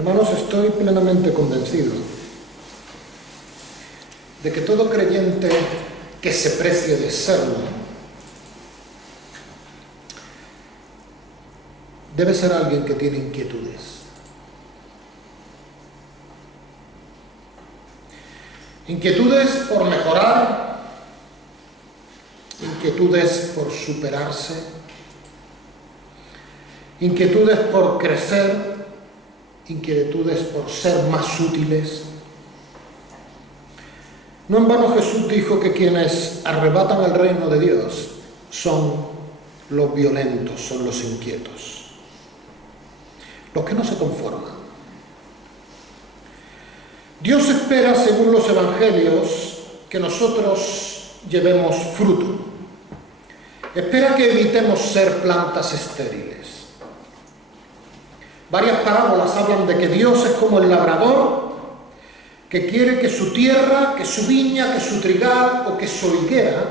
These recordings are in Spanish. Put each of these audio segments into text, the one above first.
Hermanos, estoy plenamente convencido de que todo creyente que se precie de serlo debe ser alguien que tiene inquietudes. Inquietudes por mejorar, inquietudes por superarse, inquietudes por crecer, inquietudes por ser más útiles. No en vano Jesús dijo que quienes arrebatan el reino de Dios son los violentos, son los inquietos, los que no se conforman. Dios espera, según los evangelios, que nosotros llevemos fruto. Espera que evitemos ser plantas estériles. Varias parábolas hablan de que Dios es como el labrador que quiere que su tierra, que su viña, que su trigal o que su higuera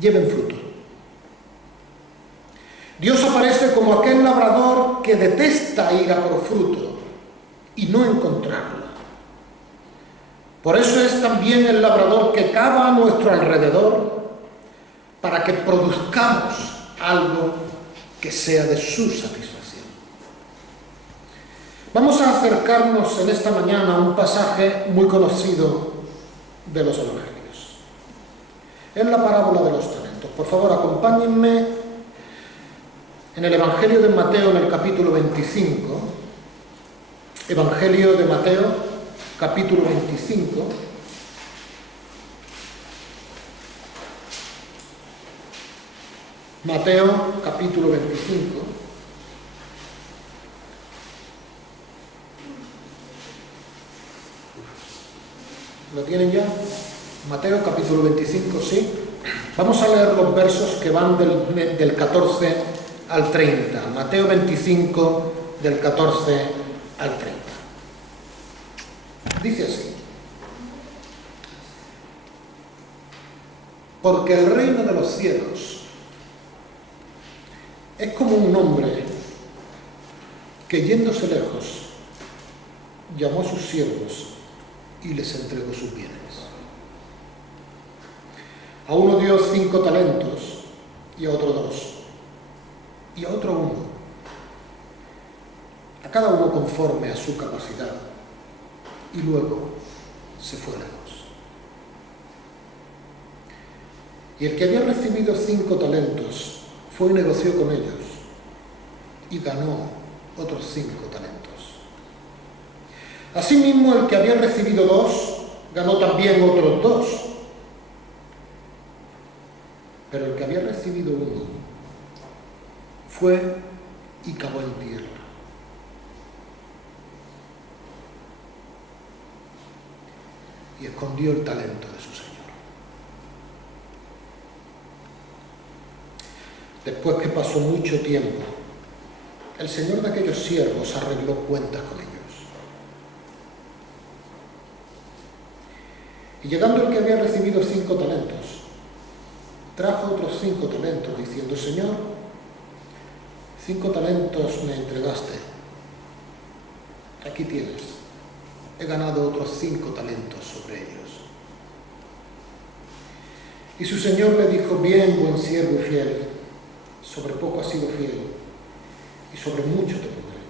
lleven fruto. Dios aparece como aquel labrador que detesta ir a por fruto y no encontrarlo. Por eso es también el labrador que cava a nuestro alrededor para que produzcamos algo que sea de su satisfacción. Vamos a acercarnos en esta mañana a un pasaje muy conocido de los evangelios. Es la parábola de los talentos. Por favor, acompáñenme en el Evangelio de Mateo, en el capítulo 25. Evangelio de Mateo, capítulo 25. Mateo, capítulo 25. ¿Lo tienen ya? Mateo, capítulo 25, sí. Vamos a leer los versos que van del 14 al 30. Mateo 25, del 14 al 30. Dice así: porque el reino de los cielos es como un hombre que, yéndose lejos, llamó a sus siervos y les entregó sus bienes. A uno dio 5 talentos, y a otro 2, y a otro 1, a cada uno conforme a su capacidad, y luego se fue lejos. Y el que había recibido 5 talentos fue y negoció con ellos, y ganó otros 5 talentos. Asimismo, el que había recibido 2, ganó también otros 2. Pero el que había recibido 1, fue y cavó en tierra. Y escondió el talento de su señor. Después que pasó mucho tiempo, el señor de aquellos siervos arregló cuentas con ellos. Y llegando el que había recibido 5 talentos, trajo otros 5 talentos, diciendo: Señor, 5 talentos me entregaste. Aquí tienes. He ganado otros 5 talentos sobre ellos. Y su señor le dijo: bien, buen siervo y fiel, sobre poco has sido fiel, y sobre mucho te pondré.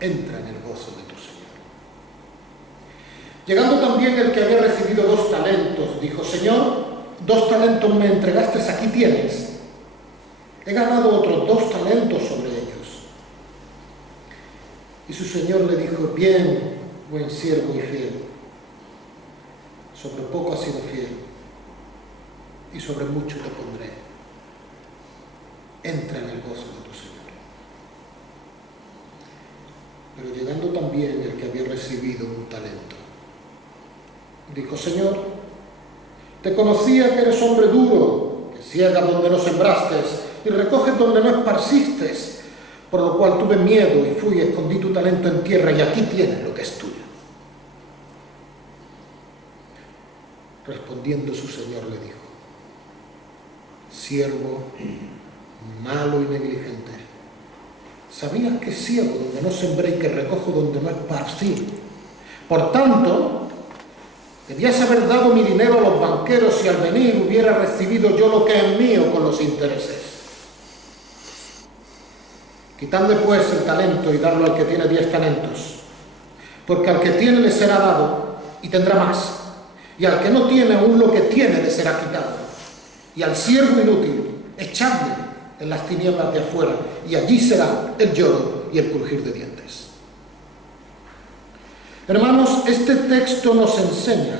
Entra en el gozo de tu señor. Llegando también el que había recibido 2 talentos, dijo: Señor, 2 talentos me entregaste, aquí tienes. He ganado otros 2 talentos sobre ellos. Y su señor le dijo: bien, buen siervo y fiel, sobre poco has sido fiel, y sobre mucho te pondré. Entra en el gozo de tu señor. Pero llegando también el que había recibido 1 talento, dijo: Señor, te conocía que eres hombre duro, que ciegas donde no sembraste y recoges donde no esparciste, por lo cual tuve miedo y fui y escondí tu talento en tierra, y aquí tienes lo que es tuyo. Respondiendo su señor le dijo: siervo malo y negligente, ¿sabías que ciego donde no sembré y que recojo donde no esparcí? Por tanto, debías haber dado mi dinero a los banqueros y al venir hubiera recibido yo lo que es mío con los intereses. Quitadle pues el talento y darlo al que tiene 10 talentos, porque al que tiene le será dado y tendrá más, y al que no tiene aún lo que tiene le será quitado. Y al siervo inútil echadle en las tinieblas de afuera, y allí será el lloro y el crujir de dientes. Hermanos, este texto nos enseña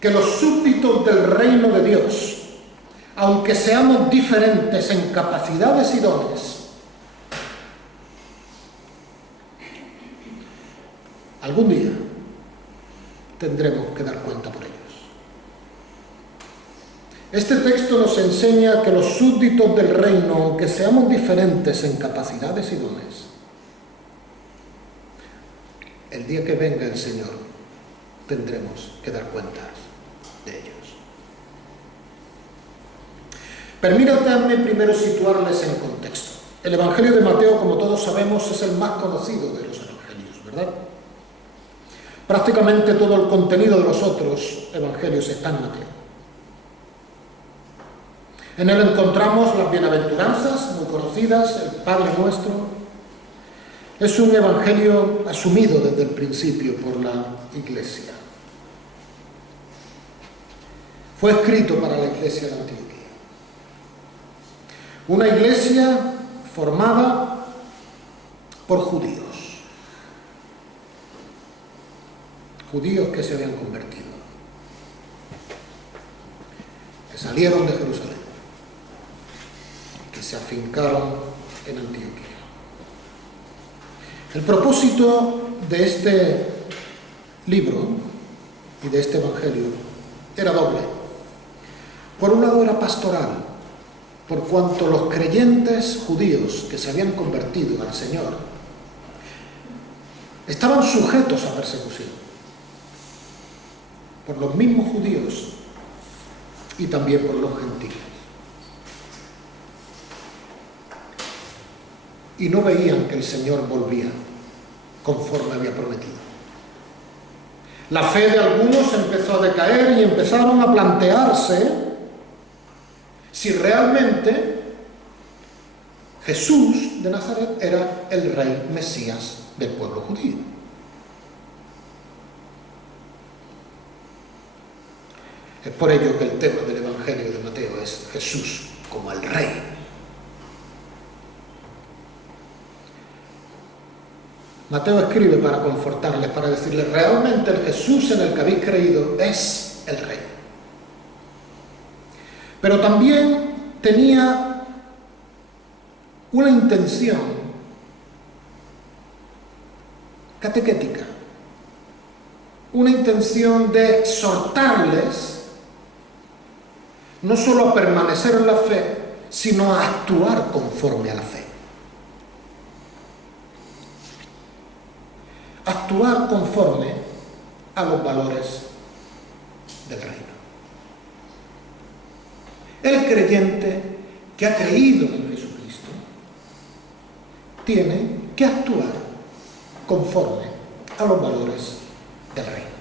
que los súbditos del reino de Dios, aunque seamos diferentes en capacidades y dones, algún día tendremos que dar cuenta por ellos. Este texto nos enseña que los súbditos del reino, aunque seamos diferentes en capacidades y dones, el día que venga el Señor tendremos que dar cuenta de ellos. Permítanme primero situarles en contexto. El Evangelio de Mateo, como todos sabemos, es el más conocido de los evangelios, ¿verdad? Prácticamente todo el contenido de los otros evangelios está en Mateo. En él encontramos las bienaventuranzas, muy conocidas, el Padre Nuestro. Es un evangelio asumido desde el principio por la Iglesia. Fue escrito para la Iglesia de Antioquía. Una iglesia formada por judíos. Judíos que se habían convertido, que salieron de Jerusalén, que se afincaron en Antioquía. El propósito de este libro y de este evangelio era doble. Por un lado era pastoral, por cuanto los creyentes judíos que se habían convertido al Señor estaban sujetos a persecución por los mismos judíos y también por los gentiles. Y no veían que el Señor volvía conforme había prometido. La fe de algunos empezó a decaer y empezaron a plantearse si realmente Jesús de Nazaret era el rey Mesías del pueblo judío. Es por ello que el tema del Evangelio de Mateo es Jesús como el rey. Mateo escribe para confortarles, para decirles, realmente el Jesús en el que habéis creído es el rey. Pero también tenía una intención catequética, una intención de exhortarles no solo a permanecer en la fe, sino a actuar conforme a la fe. Actuar conforme a los valores del reino. El creyente que ha creído en Jesucristo tiene que actuar conforme a los valores del reino.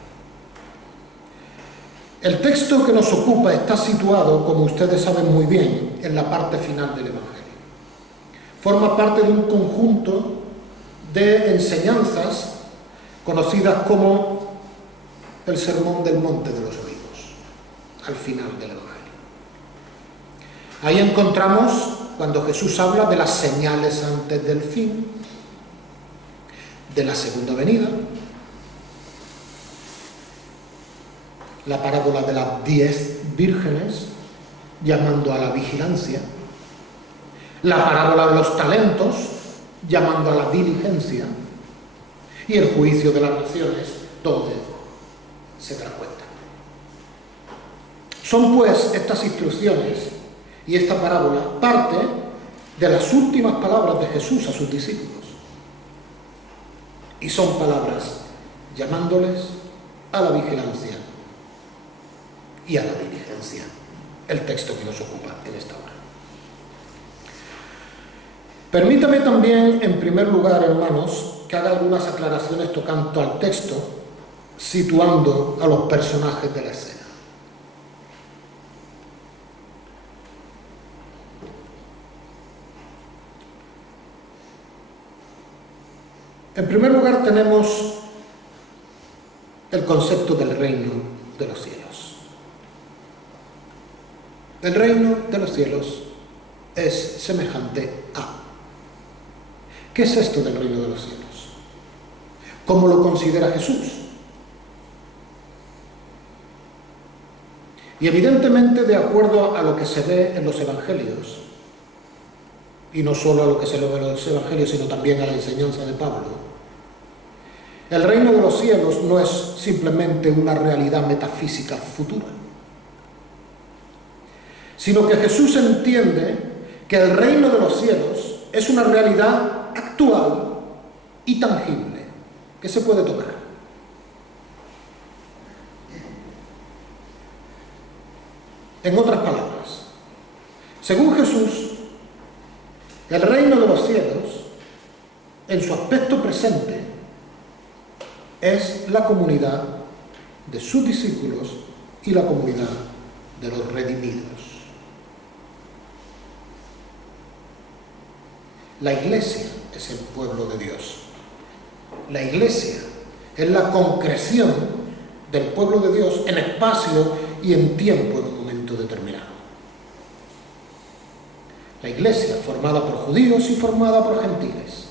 El texto que nos ocupa está situado, como ustedes saben muy bien, en la parte final del Evangelio. Forma parte de un conjunto de enseñanzas conocidas como el Sermón del Monte de los Olivos, al final del Evangelio. Ahí encontramos cuando Jesús habla de las señales antes del fin, de la segunda venida, la parábola de las 10 vírgenes llamando a la vigilancia, la parábola de los talentos llamando a la diligencia y el juicio de las naciones donde se da cuenta. Son pues estas instrucciones y esta parábola parte de las últimas palabras de Jesús a sus discípulos. Y son palabras llamándoles a la vigilancia y a la diligencia, el texto que nos ocupa en esta hora. Permítame también, en primer lugar, hermanos, que haga algunas aclaraciones tocante al texto, situando a los personajes de la escena. En primer lugar, tenemos el concepto del reino de los cielos. El reino de los cielos es semejante a. ¿Qué es esto del reino de los cielos? ¿Cómo lo considera Jesús? Y evidentemente, de acuerdo a lo que se ve en los evangelios, y no solo a lo que se ve en los evangelios, sino también a la enseñanza de Pablo, el reino de los cielos no es simplemente una realidad metafísica futura, sino que Jesús entiende que el reino de los cielos es una realidad actual y tangible, que se puede tocar. En otras palabras, según Jesús, el reino de los cielos, en su aspecto presente, es la comunidad de sus discípulos y la comunidad de los redimidos. La iglesia es el pueblo de Dios. La iglesia es la concreción del pueblo de Dios en espacio y en tiempo en un momento determinado. La iglesia formada por judíos y formada por gentiles.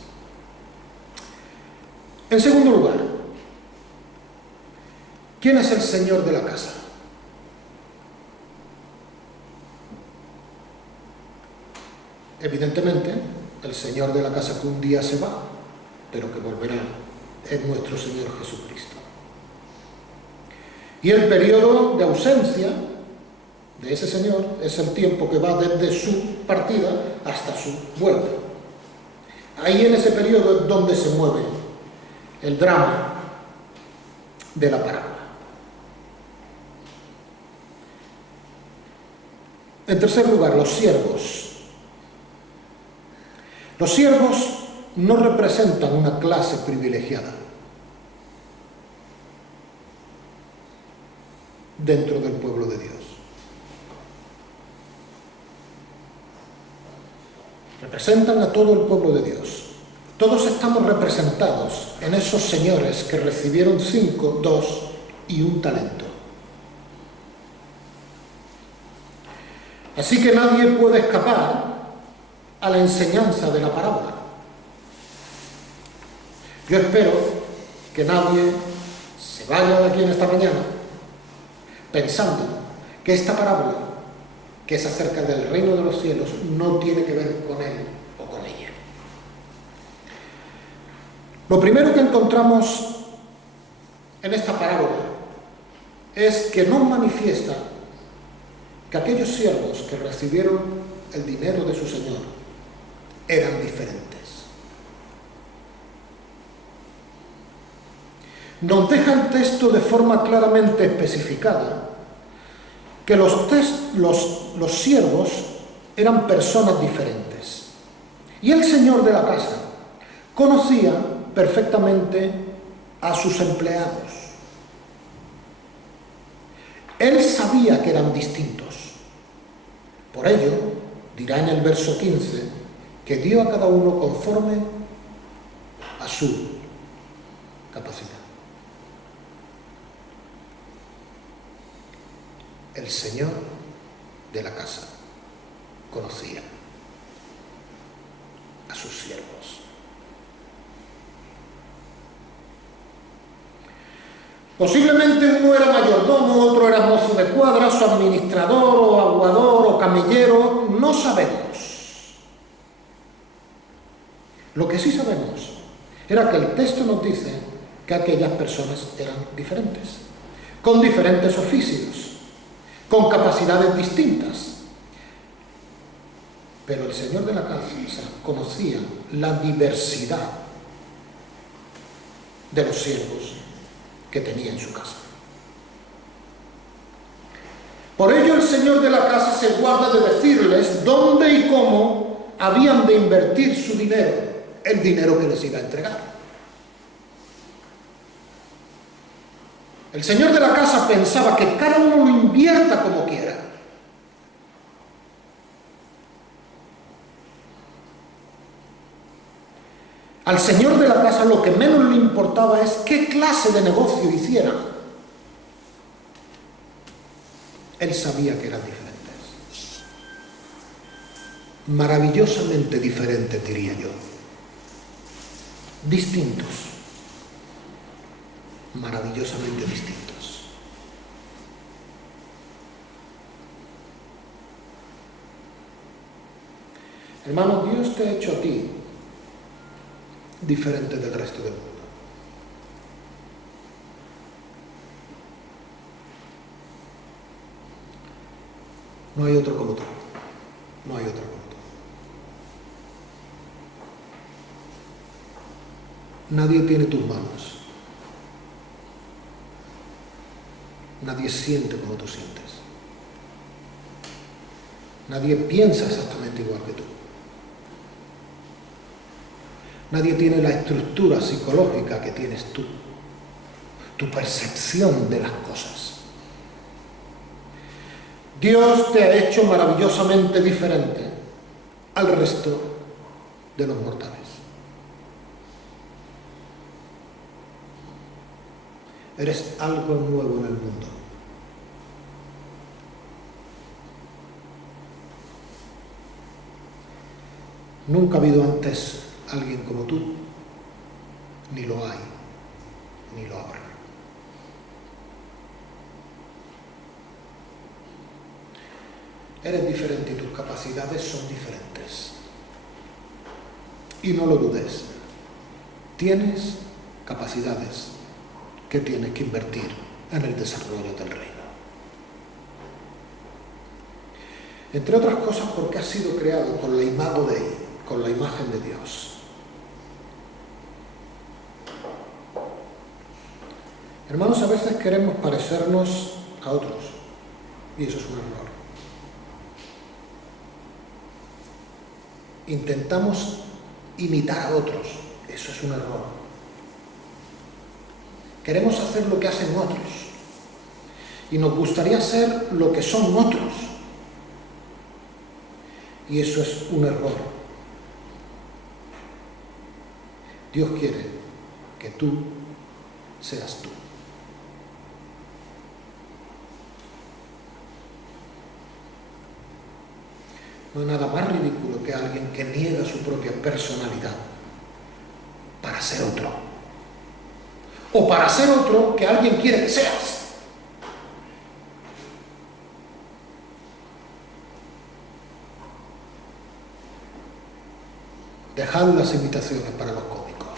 En segundo lugar, ¿quién es el señor de la casa? Evidentemente, el señor de la casa que un día se va, pero que volverá, es nuestro Señor Jesucristo. Y el periodo de ausencia de ese Señor es el tiempo que va desde su partida hasta su vuelta. Ahí en ese periodo es donde se mueve el drama de la parábola. En tercer lugar, los siervos. Los siervos no representan una clase privilegiada dentro del pueblo de Dios. Representan a todo el pueblo de Dios. Todos estamos representados en esos señores que recibieron 5, 2 y 1 talento. Así que nadie puede escapar a la enseñanza de la parábola. Yo espero que nadie se vaya de aquí en esta mañana pensando que esta parábola, que es acerca del reino de los cielos, no tiene que ver con él o con ella. Lo primero que encontramos en esta parábola es que nos manifiesta que aquellos siervos que recibieron el dinero de su señor eran diferentes. Nos deja el texto de forma claramente especificada que los siervos eran personas diferentes. Y el señor de la casa conocía perfectamente a sus empleados. Él sabía que eran distintos. Por ello, dirá en el verso 15, que dio a cada uno conforme a su capacidad. El señor de la casa conocía a sus siervos. Posiblemente uno era mayordomo, otro era mozo de cuadra, su administrador o aguador o camellero, no sabemos. Lo que sí sabemos era que el texto nos dice que aquellas personas eran diferentes, con diferentes oficios, con capacidades distintas. Pero el señor de la casa conocía la diversidad de los siervos que tenía en su casa. Por ello el señor de la casa se guarda de decirles dónde y cómo habían de invertir su dinero, el dinero que les iba a entregar. El señor de la casa pensaba que cada uno lo invierta como quiera. Al señor de la casa lo que menos le importaba es qué clase de negocio hicieran. Él sabía que eran diferentes. Maravillosamente diferentes, diría yo. Distintos. Maravillosamente distintos. Hermano, Dios te ha hecho a ti diferente del resto del mundo. No hay otro como tú. No hay otro como tú. Nadie tiene tus manos. Nadie siente como tú sientes. Nadie piensa exactamente igual que tú. Nadie tiene la estructura psicológica que tienes tú. Tu percepción de las cosas. Dios te ha hecho maravillosamente diferente al resto de los mortales. Eres algo nuevo en el mundo. Nunca ha habido antes alguien como tú, ni lo hay, ni lo habrá. Eres diferente y tus capacidades son diferentes. Y no lo dudes. Tienes capacidades que tienes que invertir en el desarrollo del reino. Entre otras cosas porque has sido creado con la imago Dei, con la imagen de Dios. Hermanos, a veces queremos parecernos a otros y eso es un error. Intentamos imitar a otros, eso es un error. Queremos hacer lo que hacen otros y nos gustaría ser lo que son otros y eso es un error. Dios quiere que tú seas tú. No hay nada más ridículo que alguien que niega su propia personalidad para ser otro. O para ser otro que alguien quiere que seas. Dejad las imitaciones para los cómicos.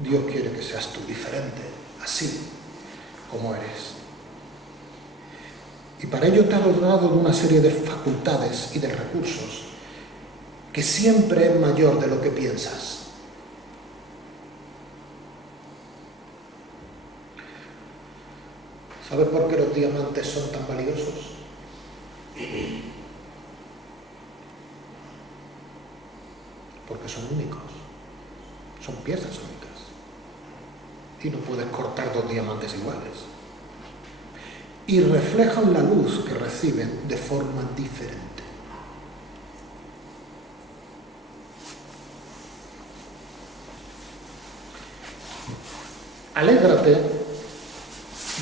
Dios quiere que seas tú diferente, así como eres. Y para ello te ha dotado de una serie de facultades y de recursos que siempre es mayor de lo que piensas. ¿Sabes por qué los diamantes son tan valiosos? Porque son únicos. Son piezas únicas. Y no puedes cortar dos diamantes iguales. Y reflejan la luz que reciben de forma diferente. Alégrate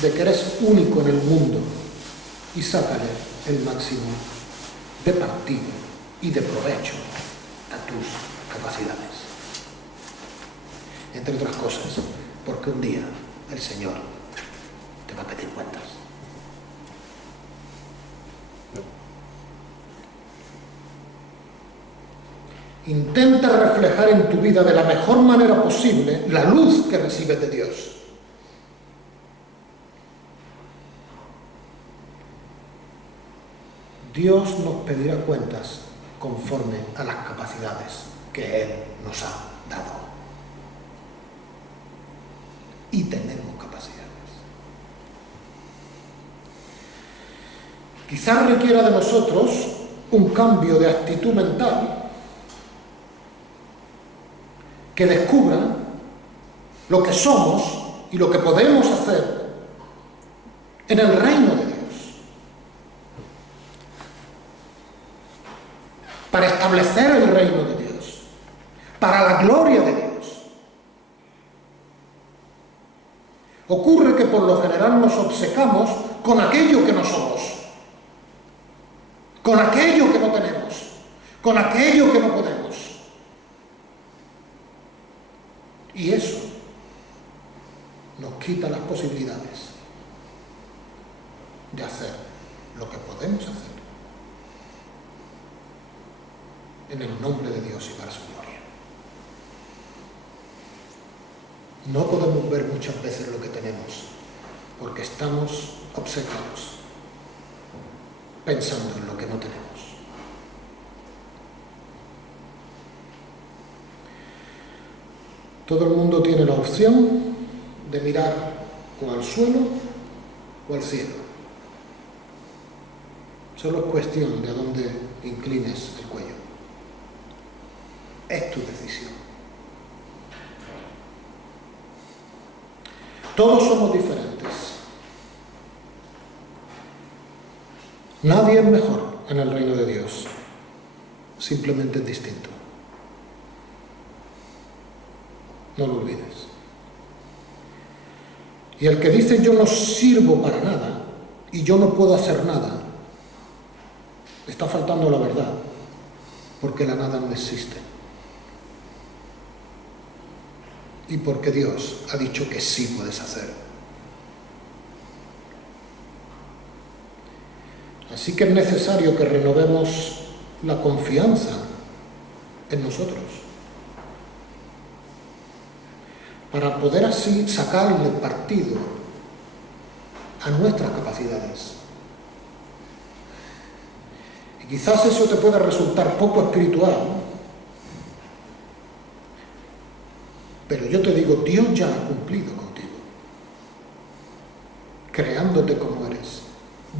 de que eres único en el mundo y sácale el máximo de partido y de provecho a tus capacidades. Entre otras cosas, porque un día el Señor te va a pedir cuentas. Intenta reflejar en tu vida de la mejor manera posible la luz que recibes de Dios. Dios nos pedirá cuentas conforme a las capacidades que Él nos ha dado. Y tenemos capacidades. Quizás requiera de nosotros un cambio de actitud mental que descubra lo que somos y lo que podemos hacer en el reino de Dios, para establecer el reino de Dios, para la gloria de Dios. Ocurre que por lo general nos obcecamos con aquello que no somos, con aquello que no tenemos, con aquello que no podemos. Y eso nos quita las posibilidades de hacer lo que podemos hacer en el nombre de Dios y para su gloria. No podemos ver muchas veces lo que tenemos porque estamos obcecados pensando en lo que no tenemos. Todo el mundo tiene la opción de mirar o al suelo o al cielo. Solo es cuestión de a dónde inclines el cuello. Es tu decisión. Todos somos diferentes. Nadie es mejor en el reino de Dios. Simplemente es distinto. No lo olvides. Y el que dice yo no sirvo para nada y yo no puedo hacer nada, está faltando la verdad, porque la nada no existe. Y porque Dios ha dicho que sí puedes hacer. Así que es necesario que renovemos la confianza en nosotros, para poder así sacarle partido a nuestras capacidades. Y quizás eso te pueda resultar poco espiritual, pero yo te digo, Dios ya ha cumplido contigo, creándote como eres,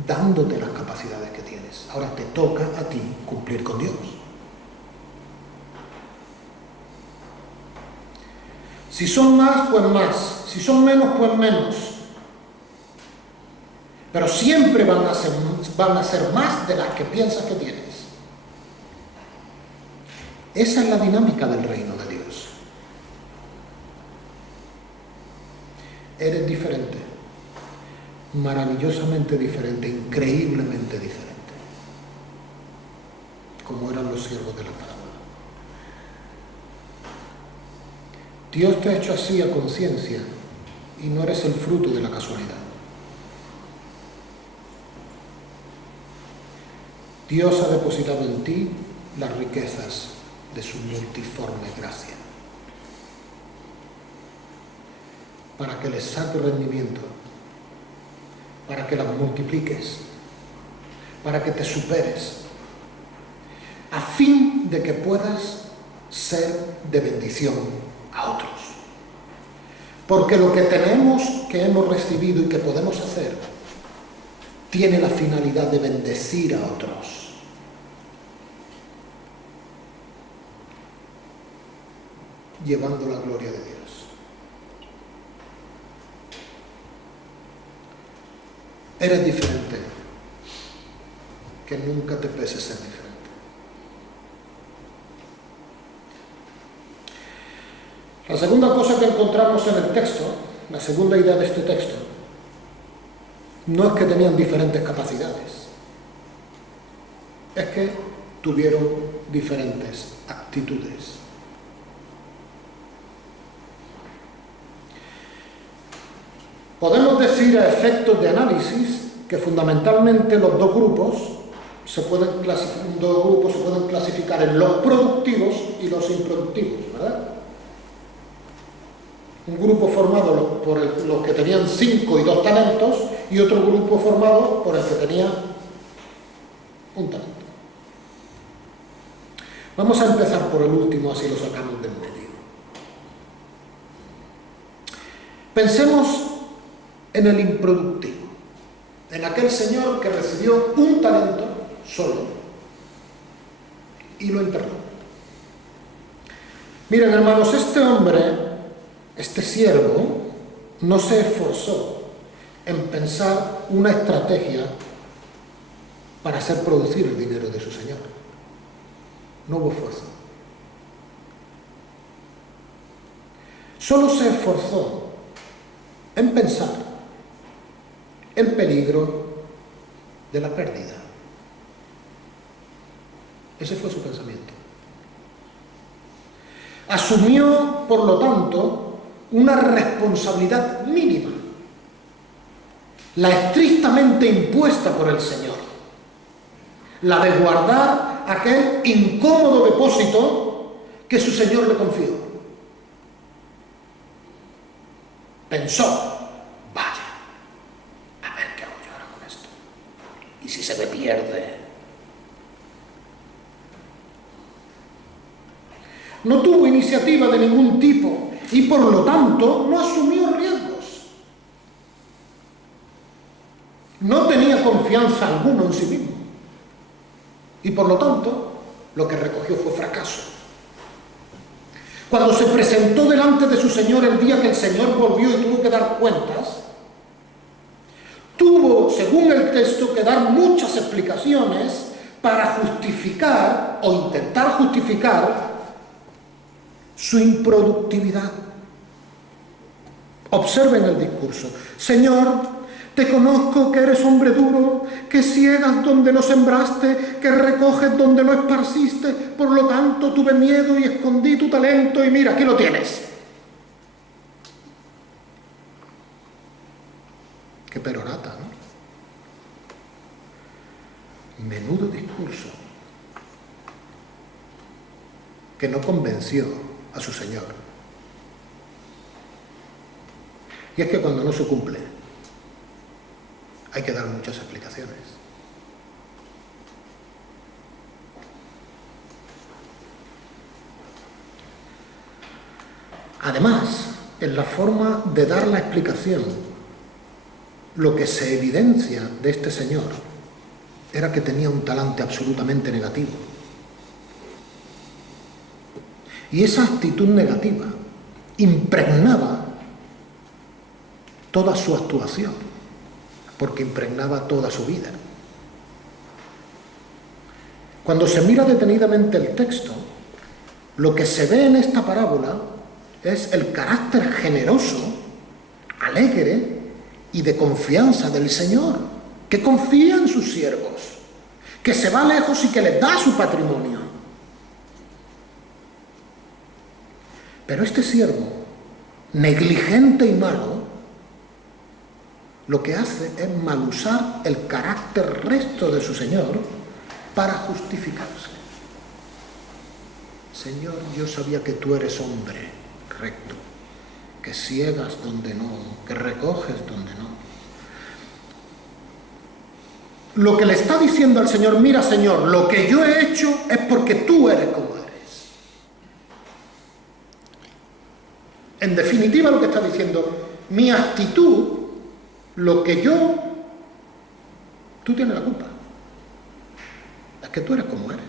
dándote las capacidades que tienes. Ahora te toca a ti cumplir con Dios. Si son más, pues más. Si son menos, pues menos. Pero siempre van a ser más de las que piensas que tienes. Esa es la dinámica del reino de Dios. Eres diferente. Maravillosamente diferente, increíblemente diferente. Como eran los siervos de la parábola. Dios te ha hecho así a conciencia y no eres el fruto de la casualidad. Dios ha depositado en ti las riquezas de su multiforme gracia para que les saque rendimiento, para que las multipliques, para que te superes, a fin de que puedas ser de bendición a otros. Porque lo que tenemos, que hemos recibido y que podemos hacer, tiene la finalidad de bendecir a otros. Llevando la gloria de Dios. Eres diferente. Que nunca te pese ser diferente. La segunda cosa que encontramos en el texto, la segunda idea de este texto, no es que tenían diferentes capacidades, es que tuvieron diferentes actitudes. Podemos decir a efectos de análisis que fundamentalmente los dos grupos se pueden clasificar en los productivos y los improductivos, ¿verdad? Un grupo formado por los que tenían 5 y 2 talentos y otro grupo formado por el que tenía un talento. Vamos a empezar por el último, así lo sacamos del medio. Pensemos en el improductivo, en aquel aquel señor que recibió un talento solo y lo enterró. Miren, hermanos, este hombre, este siervo, no se esforzó en pensar una estrategia para hacer producir el dinero de su señor. No hubo esfuerzo. Solo se esforzó en pensar el peligro de la pérdida. Ese fue su pensamiento. Asumió, por lo tanto, una responsabilidad mínima, la estrictamente impuesta por el Señor, la de guardar aquel incómodo depósito que su Señor le confió. Pensó, vaya, a ver qué hago yo ahora con esto. ¿Y si se me pierde? No tuvo iniciativa de ningún tipo y por lo tanto no asumió riesgos. No tenía confianza alguna en sí mismo y por lo tanto lo que recogió fue fracaso. Cuando se presentó delante de su Señor el día que el Señor volvió y tuvo que dar cuentas, tuvo, según el texto, que dar muchas explicaciones para justificar o intentar justificar su improductividad. Observen el discurso. Señor, te conozco que eres hombre duro, que ciegas donde no sembraste, que recoges donde no esparciste, por lo tanto tuve miedo y escondí tu talento y mira, aquí lo tienes. Qué perorata, ¿no? Menudo discurso que no convenció a su Señor. Y es que cuando no se cumple, hay que dar muchas explicaciones. Además, en la forma de dar la explicación, lo que se evidencia de este señor era que tenía un talante absolutamente negativo. Y esa actitud negativa impregnaba toda su actuación, porque impregnaba toda su vida. Cuando se mira detenidamente el texto, lo que se ve en esta parábola es el carácter generoso, alegre y de confianza del Señor, que confía en sus siervos, que se va lejos y que les da su patrimonio. Pero este siervo, negligente y malo, lo que hace es mal usar el carácter recto de su Señor para justificarse. Señor, yo sabía que tú eres hombre recto, que ciegas donde no, que recoges donde no. Lo que le está diciendo al Señor, mira Señor, lo que yo he hecho es porque tú eres como eres. En definitiva lo que está diciendo, mi actitud, lo que yo, tú tienes la culpa. Es que tú eres como eres.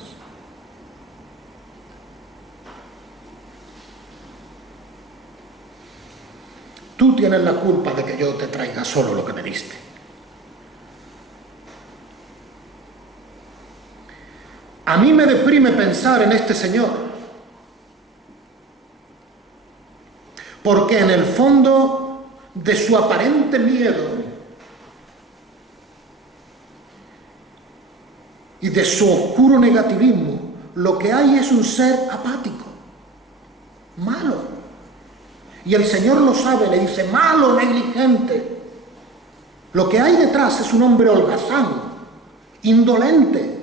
Tú tienes la culpa de que yo te traiga solo lo que me diste. A mí me deprime pensar en este señor, porque en el fondo de su aparente miedo y de su oscuro negativismo, lo que hay es un ser apático, malo. Y el Señor lo sabe, le dice, malo, negligente. Lo que hay detrás es un hombre holgazán, indolente.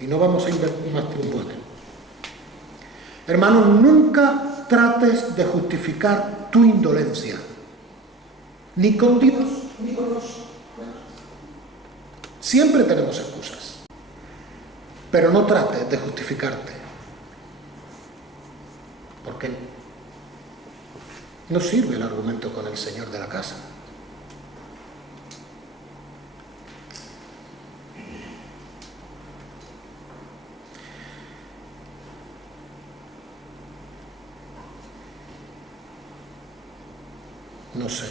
Y no vamos a invertir más tiempo en él. Hermanos, nunca trates de justificar tu indolencia, ni con Dios, ni con los demás. Siempre tenemos excusas, pero no trates de justificarte, porque No sirve el argumento con el señor de la casa. No sé.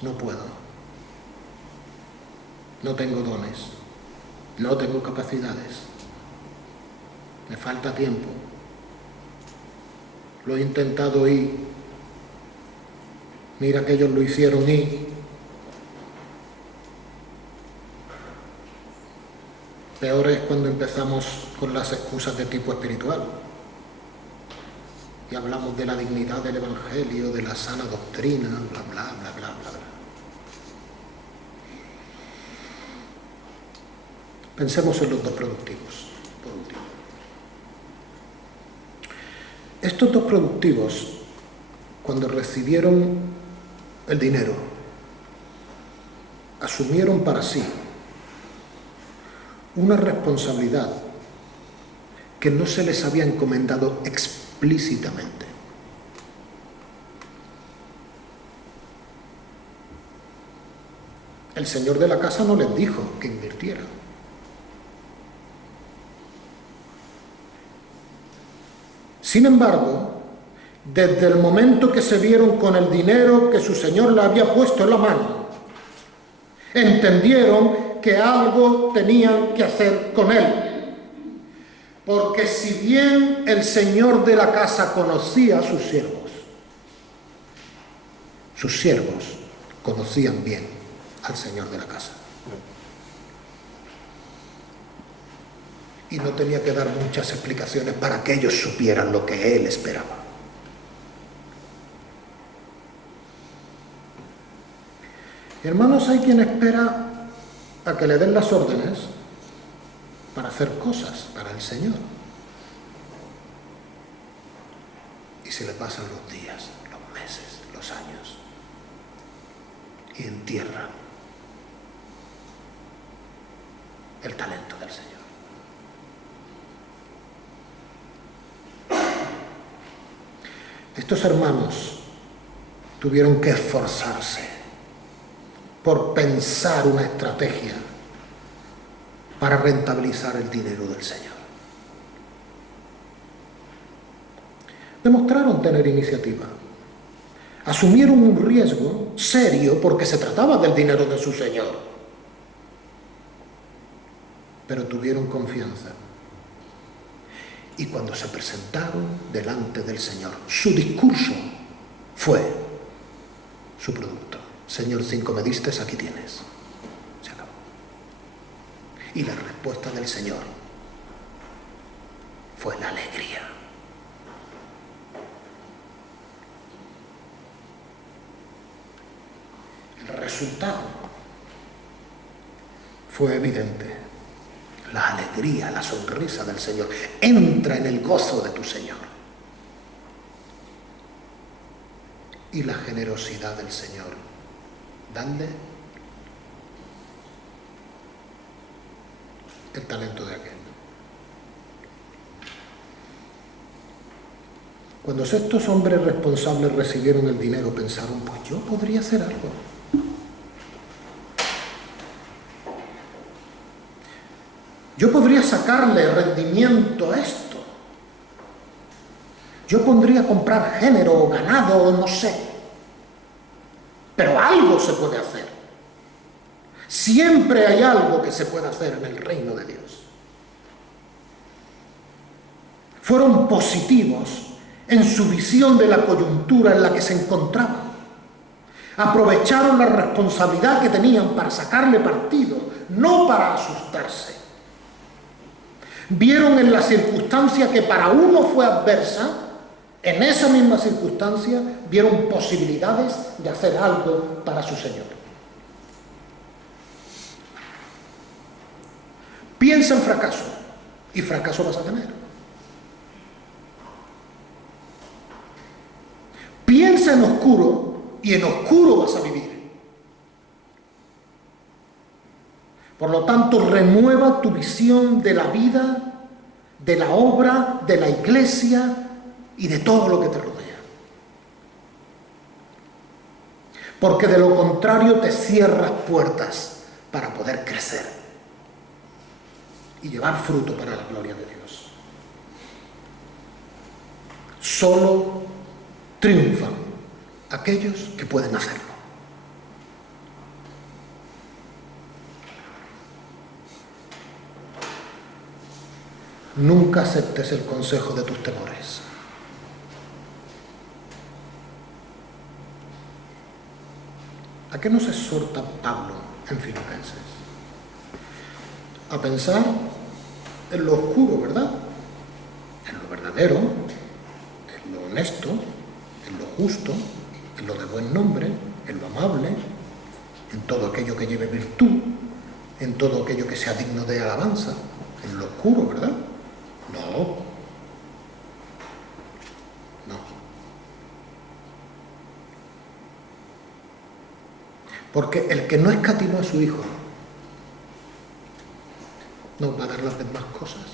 No puedo. No tengo dones. No tengo capacidades. Me falta tiempo. Lo he intentado y mira que ellos lo hicieron y peor es cuando empezamos con las excusas de tipo espiritual y hablamos de la dignidad del Evangelio, de la sana doctrina, bla, bla, bla, bla, bla, bla. Pensemos en los dos productivos, por último. Estos dos productivos, cuando recibieron el dinero, asumieron para sí una responsabilidad que no se les había encomendado explícitamente. El señor de la casa no les dijo que invirtieran. Sin embargo, desde el momento que se vieron con el dinero que su señor le había puesto en la mano, entendieron que algo tenían que hacer con él. Porque si bien el señor de la casa conocía a sus siervos conocían bien al señor de la casa. Y no tenía que dar muchas explicaciones para que ellos supieran lo que él esperaba. Hermanos, hay quien espera a que le den las órdenes para hacer cosas para el Señor. Y se le pasan los días, los meses, los años, y entierran el talento del Señor. Estos hermanos tuvieron que esforzarse por pensar una estrategia para rentabilizar el dinero del Señor. Demostraron tener iniciativa. Asumieron un riesgo serio porque se trataba del dinero de su Señor. Pero tuvieron confianza. Y cuando se presentaron delante del Señor, su discurso fue su producto. Señor, 5 me diste, aquí tienes. Se acabó. Y la respuesta del Señor fue la alegría. El resultado fue evidente. La alegría, la sonrisa del Señor. Entra en el gozo de tu Señor. Y la generosidad del Señor. Dadle el talento de aquel. Cuando estos hombres responsables recibieron el dinero, pensaron, pues yo podría hacer algo. Yo podría sacarle rendimiento a esto. Yo podría comprar género o ganado, no sé. Pero algo se puede hacer. Siempre hay algo que se puede hacer en el reino de Dios. Fueron positivos en su visión de la coyuntura en la que se encontraban. Aprovecharon la responsabilidad que tenían para sacarle partido, no para asustarse. Vieron en la circunstancia que para uno fue adversa, en esa misma circunstancia vieron posibilidades de hacer algo para su Señor. Piensa en fracaso, y fracaso vas a tener. Piensa en oscuro, y en oscuro vas a vivir. Por lo tanto, renueva tu visión de la vida, de la obra, de la iglesia, y de todo lo que te rodea. Porque de lo contrario te cierras puertas para poder crecer y llevar fruto para la gloria de Dios. Solo triunfan aquellos que pueden hacerlo. Nunca aceptes el consejo de tus temores. ¿A qué nos exhorta Pablo en Filipenses? A pensar en lo oscuro, ¿verdad? En lo verdadero, en lo honesto, en lo justo, en lo de buen nombre, en lo amable, en todo aquello que lleve virtud, en todo aquello que sea digno de alabanza, en lo oscuro, ¿verdad? No. Porque el que no escatimó a su Hijo nos va a dar las demás cosas.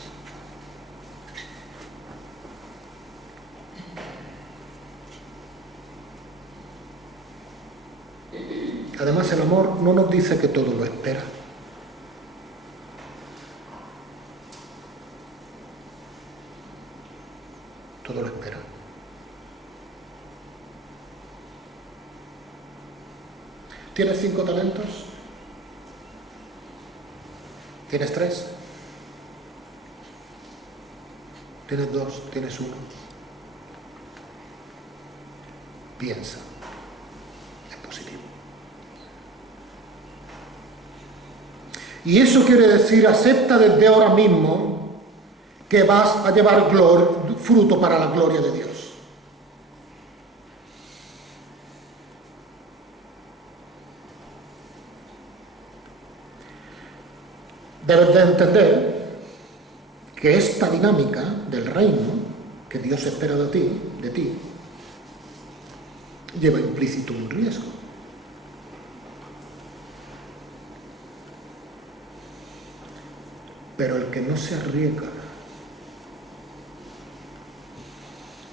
Además, el amor no nos dice que todo lo espera. Todo lo espera. ¿Tienes 5 talentos? ¿Tienes 3? ¿Tienes 2? ¿Tienes 1? Piensa. Es positivo. Y eso quiere decir, acepta desde ahora mismo que vas a llevar fruto para la gloria de Dios. Debes de entender que esta dinámica del reino que Dios espera de ti, lleva implícito un riesgo. Pero el que no se arriesga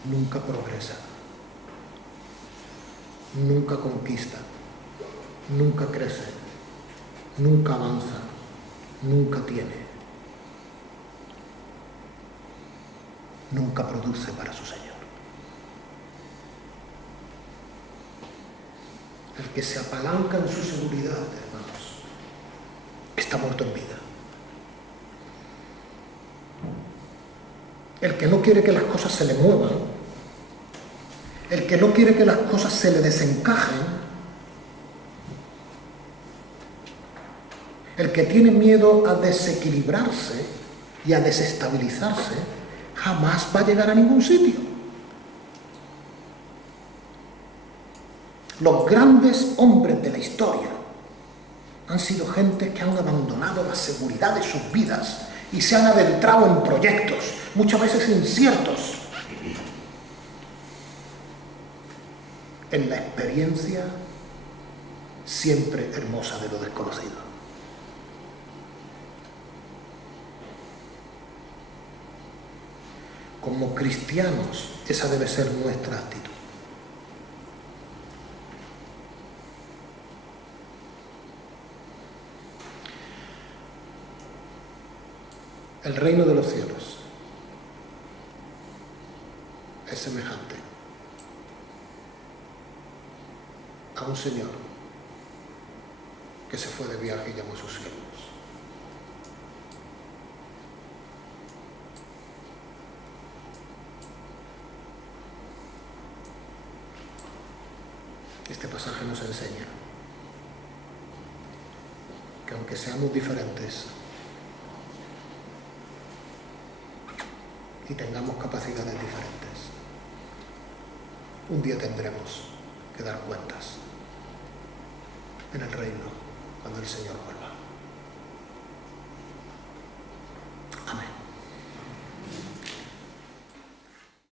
nunca progresa, nunca conquista, nunca crece, nunca avanza, nunca tiene, nunca produce para su Señor. El que se apalanca en su seguridad, hermanos, está muerto en vida. El que no quiere que las cosas se le muevan, el que no quiere que las cosas se le desencajen, el que tiene miedo a desequilibrarse y a desestabilizarse, jamás va a llegar a ningún sitio. Los grandes hombres de la historia han sido gente que han abandonado la seguridad de sus vidas y se han adentrado en proyectos, muchas veces inciertos, en la experiencia siempre hermosa de lo desconocido. Como cristianos, esa debe ser nuestra actitud. El reino de los cielos es semejante a un señor que se fue de viaje y llamó a sus siervos. Este pasaje nos enseña que aunque seamos diferentes y tengamos capacidades diferentes, un día tendremos que dar cuentas en el reino cuando el Señor vuelva.